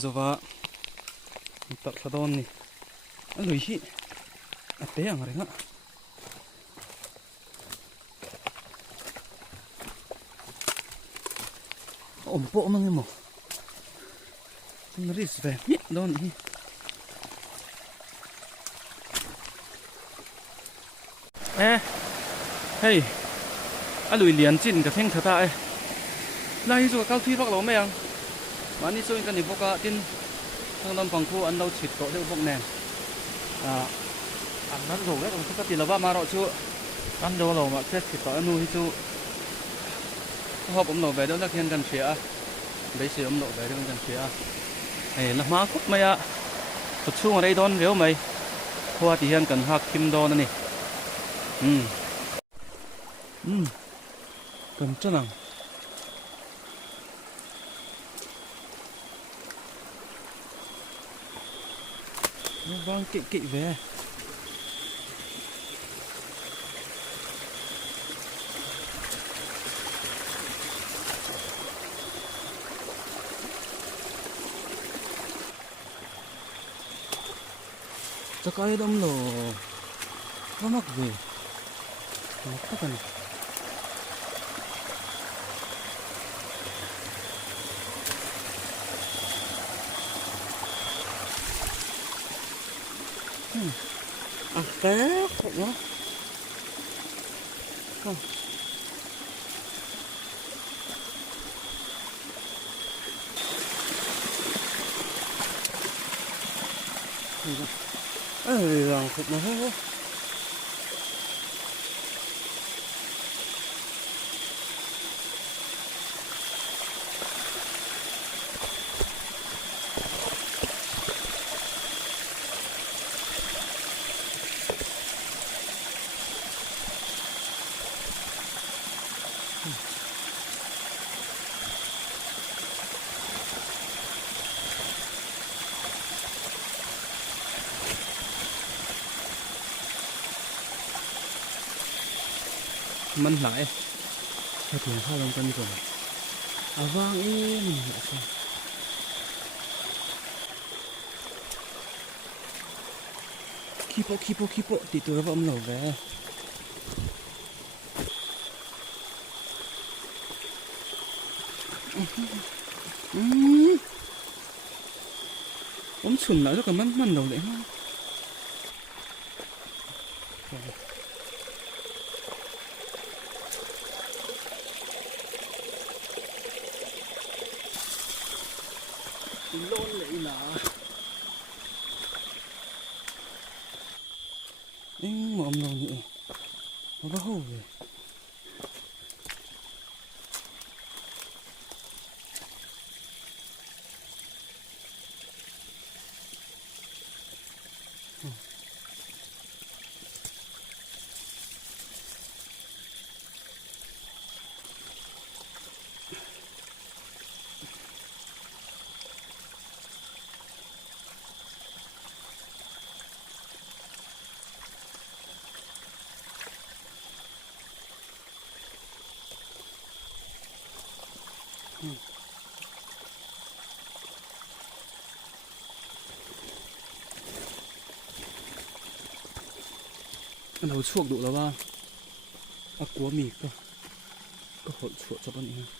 zawa tak thadon ni alui hi ate ang renga ompo mangemo ris ve mi don hi hey alui lian chin ka theng thata lai zo kal thi bak lo me ang mani so in kan ni boka tin thang lam pangkhu an lo chit to deu bok nen an nan zo le kan ka ti lawa ma ro chu an do lo ma che chit to anu hi chu hop om lo ve do la khian kan thia bei se om lo ve do kan thia la ma khup mai a tu chu ngai don veo mai khwa ti hian kan hak kim don ani cần chân nào vang kỵ kỵ về cho cái đông lò nó mắc về nó có cần cá khủng lắm không lòng khủng nó hô mình lại theo thuyền hai lòng cân rồi vang im kipo thì tôi vẫn nổ về ống sùn lại rất là mặn đầu đấy ha lôn lại là anh mà ông lòng nhỉ nó có hầu về đầu chuộc đủ là ba quá mì cơ có hỗn chuộc cho bạn nhé